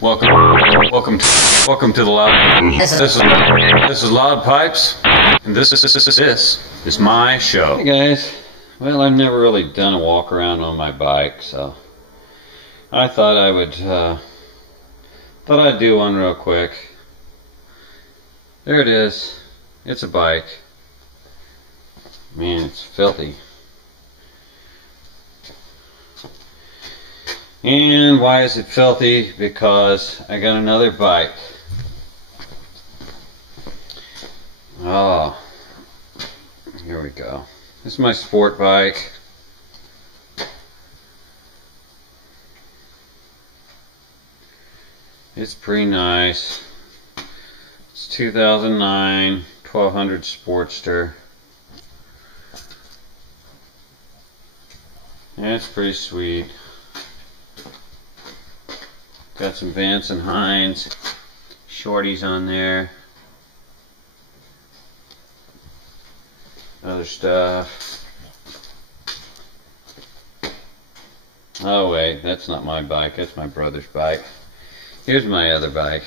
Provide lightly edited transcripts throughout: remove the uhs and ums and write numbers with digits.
Welcome to the Loud. This is LoudPipes, and this is my show. Hey guys, well, I've never really done a walk around on my bike, so I thought I'd do one real quick. There it is. It's a bike. Man, it's filthy. And why is it filthy? Because I got another bike. Oh, here we go. This is my sport bike. It's pretty nice. It's 2009 1200 Sportster. Yeah, it's pretty sweet. Got some Vance and Hines shorties on there. Other stuff. Oh wait, that's not my bike, that's my brother's bike. Here's my other bike.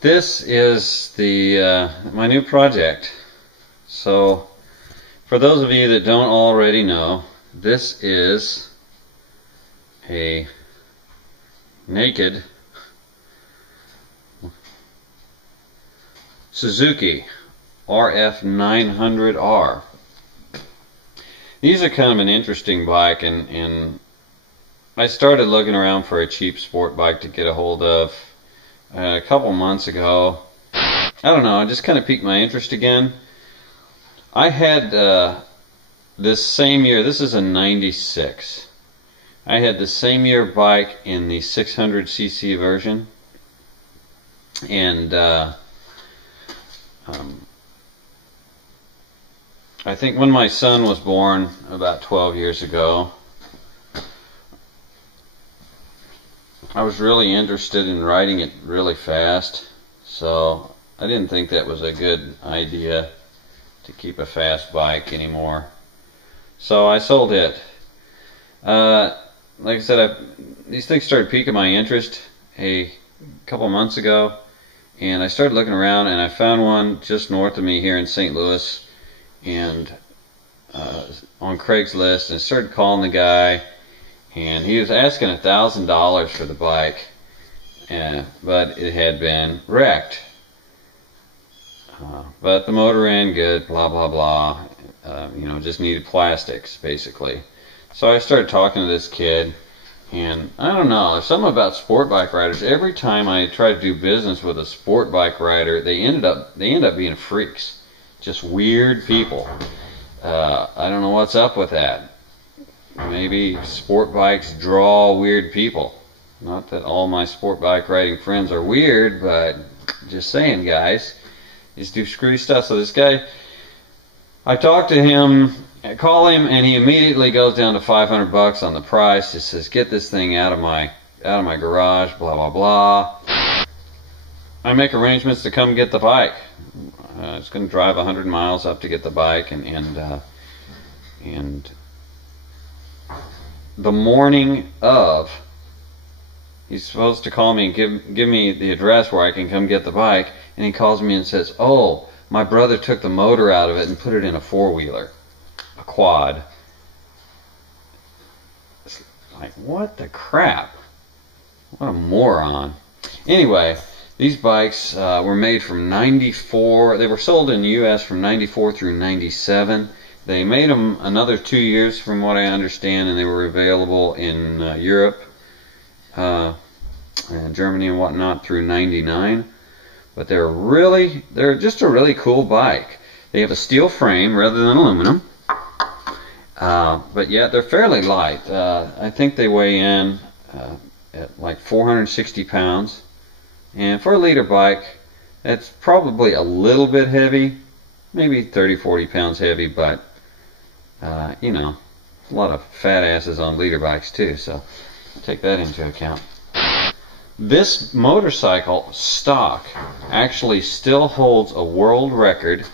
This is the my new project. So for those of you that don't already know, this is a naked Suzuki RF900R. These are kind of an interesting bike, and I started looking around for a cheap sport bike to get a hold of a couple months ago. I don't know, it just kind of piqued my interest again. I had this same year, this is a 96. I had the same year bike in the 600cc version, and I think when my son was born about 12 years ago, I was really interested in riding it really fast, so I didn't think that was a good idea to keep a fast bike anymore. So I sold it. Like I said, these things started piquing my interest a couple months ago, and I started looking around, and I found one just north of me here in St. Louis, and on Craigslist, and started calling the guy, and he was asking $1,000 for the bike, but it had been wrecked. But the motor ran good, blah blah blah. You know, just needed plastics basically. So I started talking to this kid, and I don't know, there's something about sport bike riders. Every time I try to do business with a sport bike rider, they end up being freaks, just weird people. I don't know what's up with that. Maybe sport bikes draw weird people. Not that all my sport bike riding friends are weird, but just saying, guys, just do screwy stuff. So this guy, I talked to him, I call him, and he immediately goes down to $500 on the price. Just says, get this thing out of my garage, blah blah blah. I make arrangements to come get the bike. It's going to drive 100 miles up to get the bike, and the morning of, he's supposed to call me and give me the address where I can come get the bike, and he calls me and says, oh, my brother took the motor out of it and put it in a four-wheeler. A quad. It's like, what the crap? What a moron. Anyway, these bikes were made from 94. They were sold in the U.S. from 94 through 97. They made them another 2 years from what I understand, and they were available in Europe, and Germany and whatnot through 99. But they're just a really cool bike. They have a steel frame rather than aluminum. But yet they're fairly light. I think they weigh in at like 460 pounds. And for a liter bike, that's probably a little bit heavy. Maybe 30-40 pounds heavy, but you know, a lot of fat asses on liter bikes too, so take that into account. This motorcycle stock actually still holds a world record.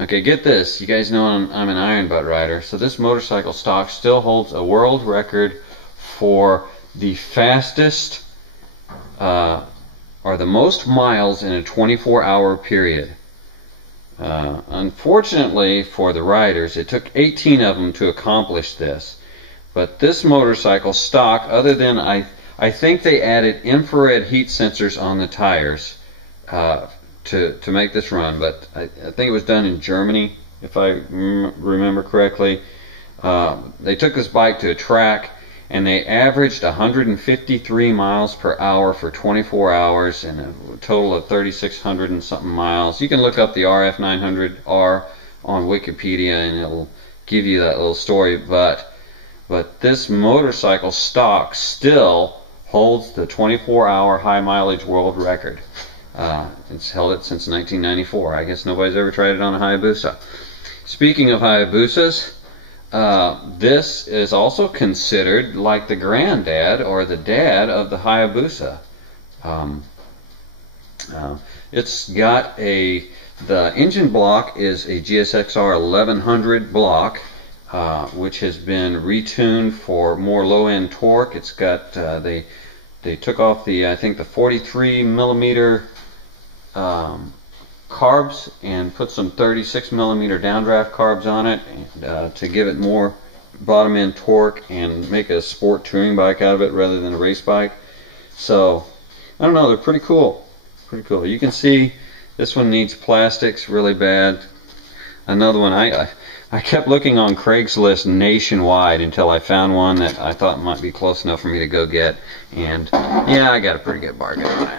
Okay, get this. You guys know I'm an iron butt rider. So this motorcycle stock still holds a world record for the fastest or the most miles in a 24-hour period. Unfortunately for the riders, it took 18 of them to accomplish this. But this motorcycle stock, other than I think they added infrared heat sensors on the tires to make this run, but I think it was done in Germany, if I remember correctly. They took this bike to a track, and they averaged 153 miles per hour for 24 hours and a total of 3,600 and something miles. You can look up the RF900R on Wikipedia and it'll give you that little story, but this motorcycle stock still holds the 24-hour high mileage world record. It's held it since 1994. I guess nobody's ever tried it on a Hayabusa. Speaking of Hayabusas, this is also considered like the granddad or the dad of the Hayabusa. It's got the engine block is a GSXR 1100 block, which has been retuned for more low-end torque. It's got they took off the I think the 43 millimeter carbs and put some 36 millimeter downdraft carbs on it to give it more bottom end torque and make a sport touring bike out of it rather than a race bike. So I don't know, they're pretty cool. Pretty cool. You can see this one needs plastics really bad. Another one, I kept looking on Craigslist nationwide until I found one that I thought might be close enough for me to go get, and yeah, I got a pretty good bargain on it.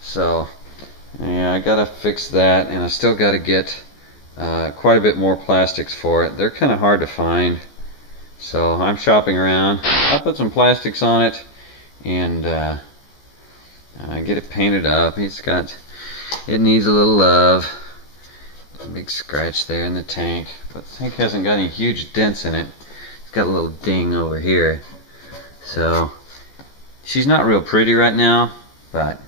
So yeah, I gotta fix that, and I still gotta get quite a bit more plastics for it. They're kind of hard to find, so I'm shopping around. I put some plastics on it and get it painted up. It needs a little love. A big scratch there in the tank, but the tank hasn't got any huge dents in it. It's got a little ding over here. So she's not real pretty right now, but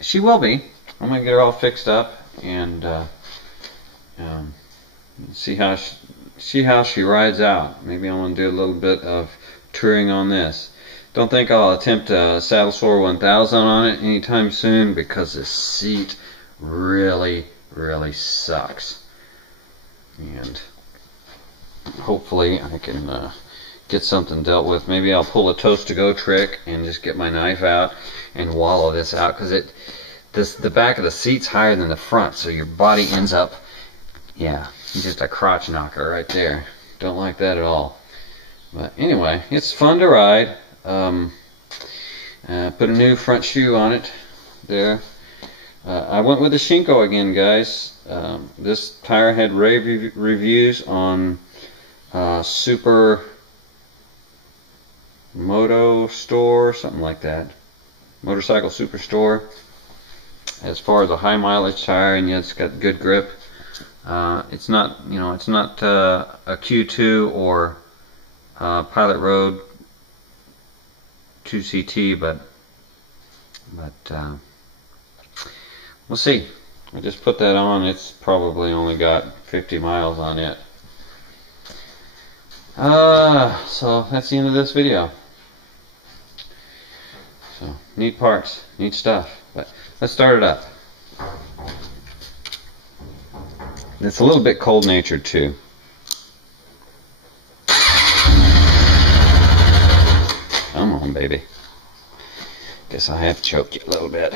she will be. I'm gonna get her all fixed up and see how she rides out. Maybe I want to do a little bit of touring on this. Don't think I'll attempt a Saddle Sore 1000 on it anytime soon because the seat really sucks. And hopefully I can get something dealt with. Maybe I'll pull a toast-to-go trick and just get my knife out and wallow this out, because the back of the seat's higher than the front, so your body ends up, yeah, just a crotch knocker right there. Don't like that at all. But anyway, it's fun to ride. Put a new front shoe on it there. I went with the Shinko again, guys. This tire had rave reviews on Super Moto Store, something like that. Motorcycle Superstore. As far as a high mileage tire, and yet it's got good grip. It's not, it's not a Q2 or Pilot Road 2CT, but we'll see. I just put that on. It's probably only got 50 miles on it. So that's the end of this video. So neat parts, neat stuff. But let's start it up. It's a little bit cold-natured too. Come on, baby. Guess I have choked you a little bit.